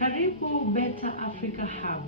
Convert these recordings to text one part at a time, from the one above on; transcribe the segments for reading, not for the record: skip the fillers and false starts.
Karibu Better Africa Hub.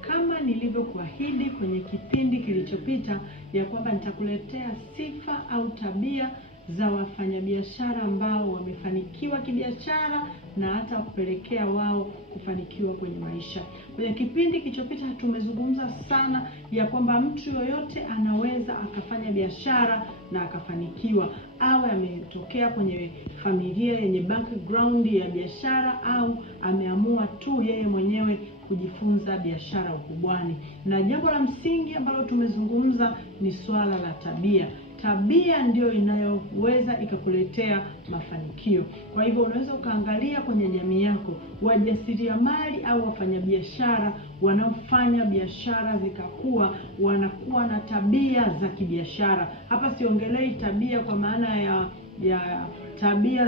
Kama nilivyokuahidi kwenye kipindi kilichopita ya kwamba nitakuletea sifa au tabia za wafanyabiashara ambao wamefanikiwa kibiashara na hata kupelekea wao kufanikiwa kwenye maisha. Kwenye kipindi kilichopita tumezungumza sana ya kwamba mtu yoyote anaweza akafanya biashara na akafanikiwa, awe ametokea kwenye familia yenye background ya biashara au ameamua tu yeye mwenyewe kujifunza biashara ukubwani. Na jambo la msingi ambalo tumezungumza ni swala la tabia. Tabia ndio inayoweza ikakuletea mafanikio. Kwa hivyo unaweza ukaangalia kwenye jamii yako wajasiriamali au wafanyabiashara wanaofanya biashara zikakua, wanakuwa na tabia za kibiashara. Hapa siongelei tabia kwa maana ya tabia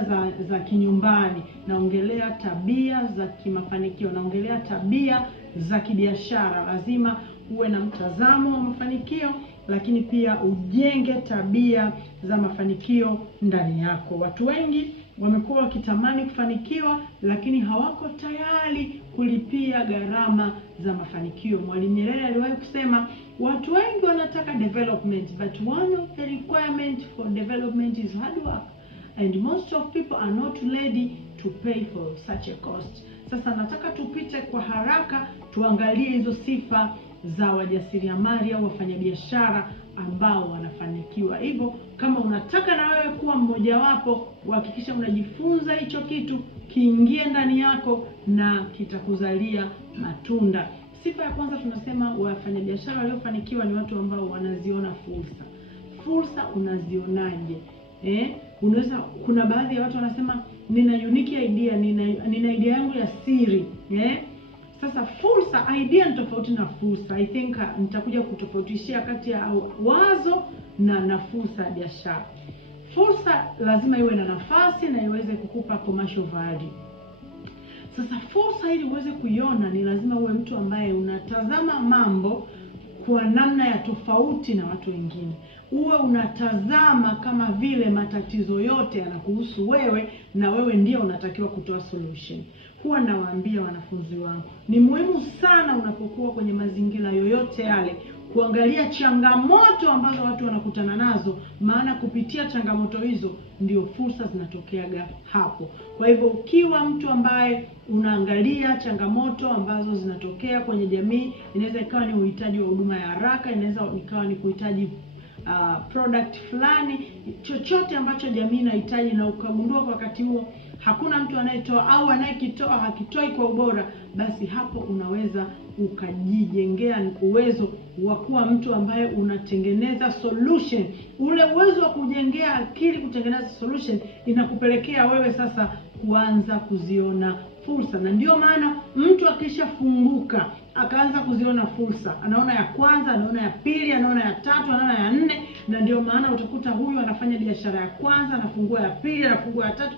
za kinyumbani, naongelea tabia za kimafanikio, naongelea tabia za kibiashara. Lazima uwe na mtazamo wa mafanikio, lakini pia ujenge tabia za mafanikio ndani yako. Watu wengi wamekuwa wakitamani kufanikiwa, lakini hawako tayari kulipia gharama za mafanikio. Mwalimu Nyerere aliwahi kusema, watu wengi wanataka development, but one of the requirements for development is hard work, and most of people are not ready to pay for such a cost. Sasa nataka tupite kwa haraka tuangalie hizo sifa za wajasiriamali au wafanyabiashara ambao wanafanikiwa. Hivyo kama unataka na wewe kuwa mmoja wapo, uhakikisha unajifunza hicho kitu kiingie ndani yako na kitakuzalia matunda. Sifa ya kwanza tunasema wafanyabiashara waliofanikiwa ni watu ambao wanaziona fursa. Fursa unazionaje? Kuna baadhi ya watu wanasema nina unique idea, nina idea yangu ya siri. Sasa fursa, idea ni tofauti na fursa. I think nitakuja kutofautishia kati ya wazo na fursa ya biashara. Fursa lazima iwe na nafasi na iweze kukupa commercial value. Sasa fursa ili uweze kuiona ni lazima uwe mtu ambaye unatazama mambo kwa namna ya tofauti na watu wengine. Uwe unatazama kama vile matatizo yote yanakuhusu wewe na wewe ndio unatakiwa kutoa solution. Huwa nawaambia wanafunzi wangu, ni muhimu sana unapokuwa kwenye mazingira yoyote yale kuangalia changamoto ambazo watu wanakutana nazo, maana kupitia changamoto hizo ndio fursa zinatokeaga hapo. Kwa hivyo ukiwa mtu ambaye unaangalia changamoto ambazo zinatokea kwenye jamii, inaweza ikawa ni uhitaji wa huduma ya haraka, inaweza ikawa ni kuhitaji product fulani, chochote ambacho jamii inahitaji, na ukagundua kwa wakati huo hakuna mtu anayetoa au anayekitoa hakitoi kwa ubora, basi hapo unaweza ukajijengea uwezo wa kuwa mtu ambaye unatengeneza solution. Ule uwezo wa kujengea akili kutengeneza solution inakupelekea wewe sasa kuanza kuziona fursa. Na ndio maana mtu akishafunguka akaanza kuziona fursa, anaona ya kwanza, anaona ya pili, anaona ya tatu, anaona ya nne, na ndio maana utakuta huyu anafanya biashara ya kwanza, anafungua ya pili, anafungua ya tatu.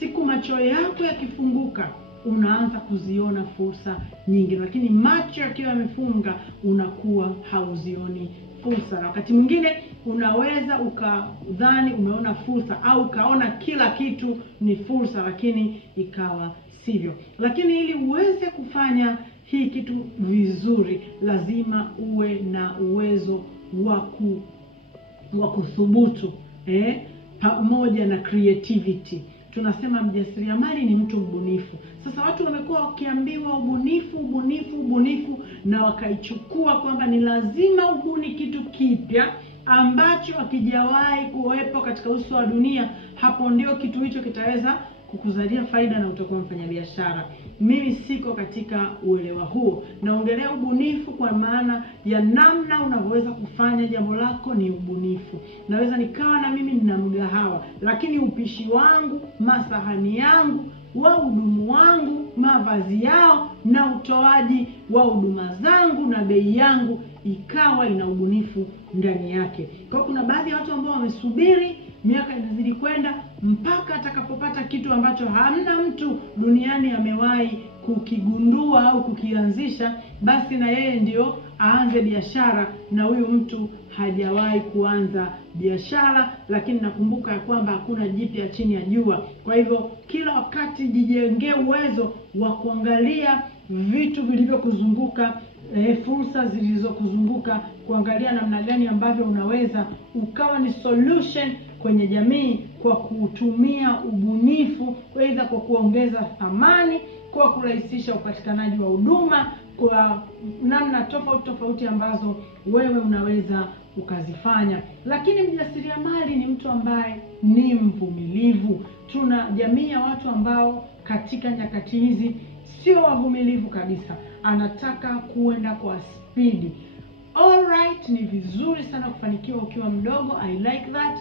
Siku macho yako yakifunguka unaanza kuziona fursa nyingi, lakini macho yakiwa yamefunga unakuwa hauzioni fursa. Na wakati mwingine unaweza ukadhani umeona fursa au ukaona kila kitu ni fursa, lakini ikawa sivyo. Lakini ili uweze kufanya hii kitu vizuri, lazima uwe na uwezo wa kuthubutu pamoja na creativity. Tunasema mjasiriamali ni mtu mbunifu. Sasa watu wamekuwa wakiambiwa ubunifu na wakaichukua kwamba ni lazima ubuni kitu kipya ambacho hakijawahi kuwepo katika uso wa dunia. Hapo ndio kitu hicho kitaweza kukuzalia faida na utakuwa mfanyabiashara. Mimi siko katika uelewa huo. Naongelea ubunifu kwa maana ya namna unavyoweza kufanya jambo lako ni ubunifu. Naweza nikawa na mimi nina mgahawa, lakini upishi wangu, masahani yangu, wahudumu wangu, mavazi yao na utoaji wa huduma zangu na bei yangu ikawa ina ubunifu ndani yake. Kwa kuna baadhi ya watu ambao wamesubiri miaka inazidi kwenda, mpaka atakapopata kitu ambacho hamna mtu duniani amewahi kukigundua au kukianzisha, basi na yeye ndio aanze biashara, na huyu mtu hajawahi kuanza biashara. Lakini nakumbuka ya kwamba hakuna jipya chini ya jua. Kwa hivyo kila wakati jijengee uwezo wa kuangalia vitu vilivyokuzunguka, fursa zilizokuzunguka, kuangalia namna gani ambavyo unaweza ukawa ni solution kwenye jamii kwa kutumia ubunifu, aidha kwa kuongeza thamani, kwa kurahisisha upatikanaji wa huduma, kwa namna tofauti ambazo wewe unaweza ukazifanya. Lakini mjasiriamali ni mtu ambaye ni mvumilivu. Tuna jamii ya watu ambao katika nyakati hizi sio wavumilivu kabisa, anataka kuenda kwa spidi. Alright, ni vizuri sana kufanikiwa ukiwa mdogo, I like that.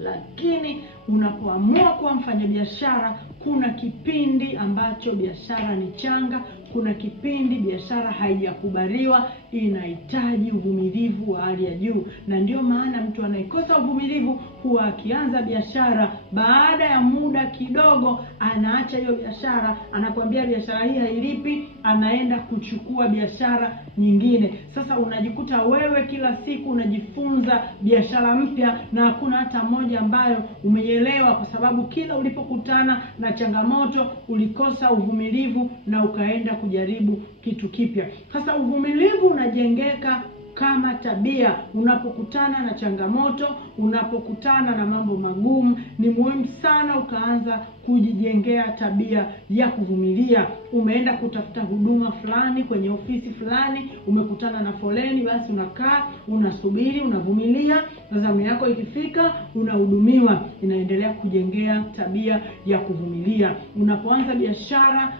Lakini unapoamua kuwa mfanyabiashara, kuna kipindi ambacho biashara ni changa, kuna kipindi biashara haijakubaliwa, inahitaji uvumilivu wa hali ya juu. Na ndio maana mtu anaikosa uvumilivu huwa akianza biashara, baada ya muda kidogo anaacha hiyo biashara, anakuambia biashara hii hailipi, anaenda kuchukua biashara nyingine. Sasa unajikuta wewe kila siku unajifunza biashara mpya na hakuna hata moja ambayo umeielewa, kwa sababu kila ulipokutana na changamoto ulikosa uvumilivu na ukaenda kujaribu kitu kipya. Sasa uvumilivu unajengeka kama tabia. Unapokutana na changamoto, unapokutana na mambo magumu, ni muhimu sana ukaanza kujijengea tabia ya kuvumilia. Umeenda kutafuta huduma fulani kwenye ofisi fulani, umekutana na foleni, basi unakaa, unasubiri, unavumilia, zamu yako ikifika unahudumiwa. Inaendelea kujengea tabia ya kuvumilia. Unapoanza biashara,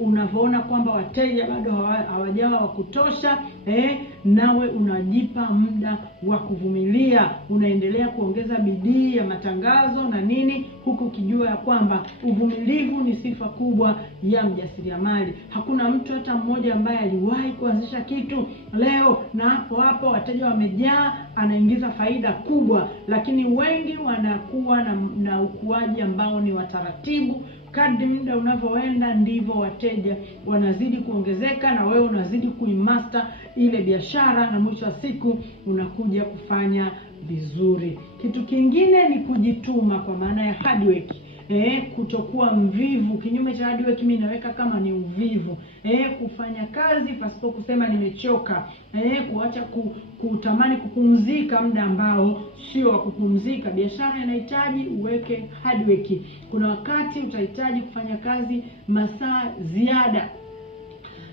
unavyoona kwamba wateja bado hawajawa wa kutosha, nawe unajipa muda wa kuvumilia. Unaendelea kuongeza bidii ya matangazo na nini, huku ukijua ya kwamba uvumilivu ni sifa kubwa ya mjasiriamali. Hakuna mtu hata mmoja ambaye aliwahi kuanzisha kitu leo na hapo wateja wamejaa, anaingiza faida kubwa. Lakini wengi wanakuwa na ukuaji ambao ni wa taratibu. Kadri muda unavyoenda ndivyo wateja wanazidi kuongezeka, na wewe unazidi kuimaster ile biashara, na mwisho wa siku unakuja kufanya vizuri. Kitu kingine ni kujituma, kwa maana ya hard work. Kutokuwa mvivu. Kinyume cha hard work mimi naweka kama ni uvivu. Kufanya kazi pasipo kusema nimechoka. Kuacha kutamani kupumzika muda ambao sio wa kupumzika. Biashara inahitaji uweke hard work. Kuna wakati utahitaji kufanya kazi masaa ziada,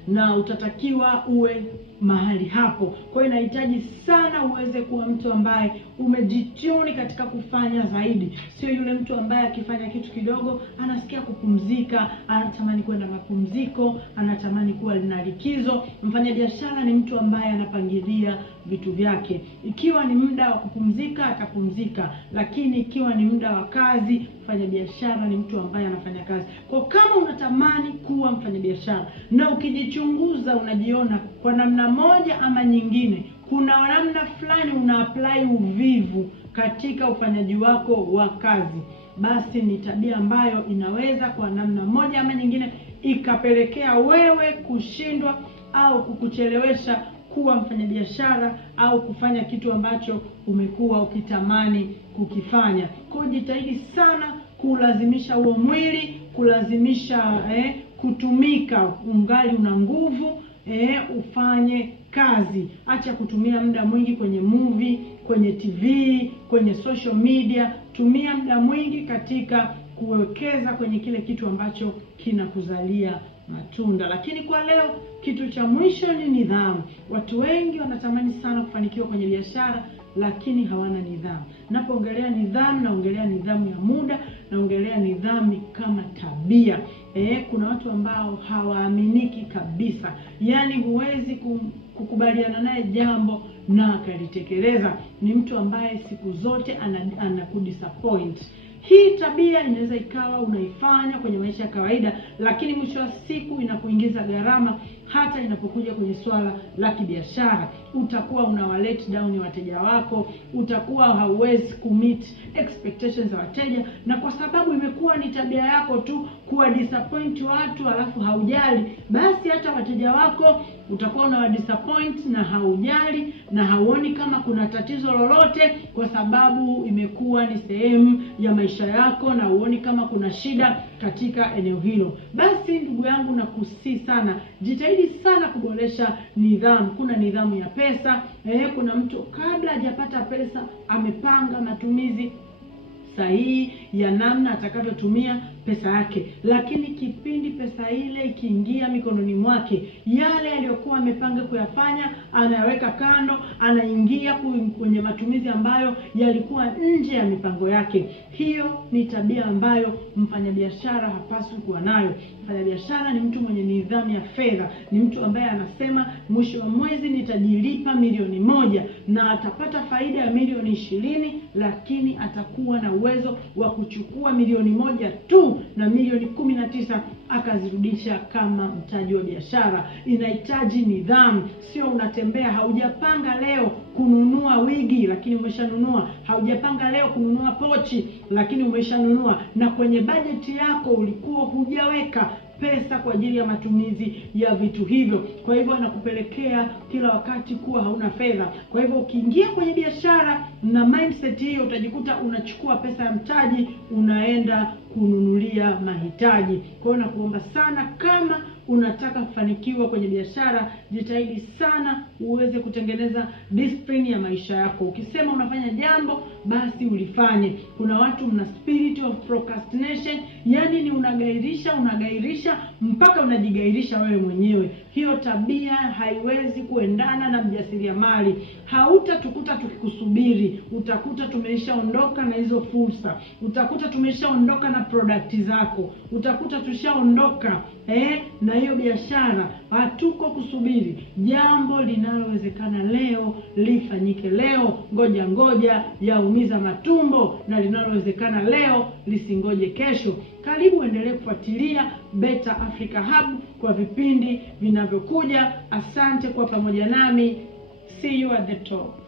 na utatakiwa uwe mahali hapo. Kwa hiyo inahitaji sana uweze kuwa mtu ambaye umejituni katika kufanya zaidi. Sio yule mtu ambaye akifanya kitu kidogo anasikia kupumzika, anatamani kwenda mapumziko, anatamani kuwa na likizo. Mfanyabiashara ni mtu ambaye anapangilia vitu vyake. Ikiwa ni muda wa kupumzika atapumzika, lakini ikiwa ni muda wa kazi, mfanyabiashara ni mtu ambaye anafanya kazi. Kwa kama unatamani kuwa mfanyabiashara na ukijichunguza unajiona kwa namna moja ama nyingine, kuna namna fulani una apply uvivu katika ufanyaji wako wa kazi, basi ni tabia ambayo inaweza kwa namna moja ama nyingine ikapelekea wewe kushindwa au kukuchelewesha kuwa mfanyabiashara au kufanya kitu ambacho umekuwa ukitamani kukifanya. Kwa hiyo jitahidi sana kulazimisha huo mwili, kulazimisha kutumika ungali una nguvu, ufanye kazi. Acha kutumia muda mwingi kwenye movie, kwenye TV, kwenye social media. Tumia muda mwingi katika kuwekeza kwenye kile kitu ambacho kinakuzalia matunda. Lakini kwa leo, kitu cha mwisho ni nidhamu. Watu wengi wanatamani sana kufanikiwa kwenye biashara, lakini hawana nidhamu. Napoongelea nidhamu, naongelea nidhamu ya muda, naongelea nidhamu kama tabia. Kuna watu ambao hawaaminiki kabisa. Yaani huwezi kukubaliana naye jambo na akalitekeleza. Ni mtu ambaye siku zote anakudisappoint. Hii tabia inaweza ikawa unaifanya kwenye maisha ya kawaida, lakini mwisho wa siku inakuingiza gharama hata inapokuja kwenye swala la kibiashara. Utakuwa una let down wateja wako, utakuwa hauwezi kumeet expectations za wateja, na kwa sababu imekuwa ni tabia yako tu kuwa disappoint watu alafu haujali, basi hata wateja wako utakuwa una disappoint na haujali na hauoni kama kuna tatizo lolote, kwa sababu imekuwa ni sehemu ya maisha yako na huoni kama kuna shida katika eneo hilo. Basi ndugu yangu, nakusihi sana, jitahidi sana kuboresha nidhamu. Kuna nidhamu ya pesa. Kuna mtu kabla hajapata pesa amepanga matumizi sahihi ya namna atakavyotumia pesa yake, lakini kipindi pesa ile ikiingia mikononi mwake, yale aliyokuwa amepanga kuyafanya anayaweka kando, anaingia kwenye matumizi ambayo yalikuwa nje ya mipango yake. Hiyo ni tabia ambayo mfanyabiashara hapaswi kuwa nayo. Mfanyabiashara ni mtu mwenye nidhamu ya fedha, ni mtu ambaye anasema mwisho wa mwezi nitajilipa milioni 1 na atapata faida ya milioni 20, lakini atakuwa na uwezo wa kuchukua milioni 1 tu na milioni 19 akazirudisha kama mtaji wa biashara. Inahitaji nidhamu, sio unatembea haujapanga leo kununua wigi lakini umeshanunua, haujapanga leo kununua pochi lakini umeshanunua, na kwenye bajeti yako ulikuwa hujaweka pesa kwa ajili ya matumizi ya vitu hivyo. Kwa hivyo inakupelekea kila wakati kuwa hauna fedha. Kwa hivyo ukiingia kwenye biashara na mindset hiyo, utajikuta unachukua pesa ya mtaji unaenda kununulia mahitaji. Kwa hiyo nakuomba sana, kama unataka kufanikiwa kwenye biashara, jitahidi sana uweze kutengeneza discipline ya maisha yako. Ukisema unafanya jambo, basi ulifanye. Kuna watu mna spirit of procrastination, yani ni unagairisha mpaka unajigairisha wewe mwenyewe. Hiyo tabia haiwezi kuendana na mjasiriamali. Hautatukuta tukikusubiri, utakuta tumeshaondoka na hizo fursa, utakuta tumeshaondoka na product zako, utakuta tushaondoka na hiyo biashara. Hatuko kusubiri. Jambo linalowezekana leo lifanyike leo. Ngoja yaumiza matumbo, na linalowezekana leo lisingoje kesho. Karibu endelee kufuatilia Better Africa Hub kwa vipindi vinavyokuja. Asante kwa pamoja nami. See you at the top.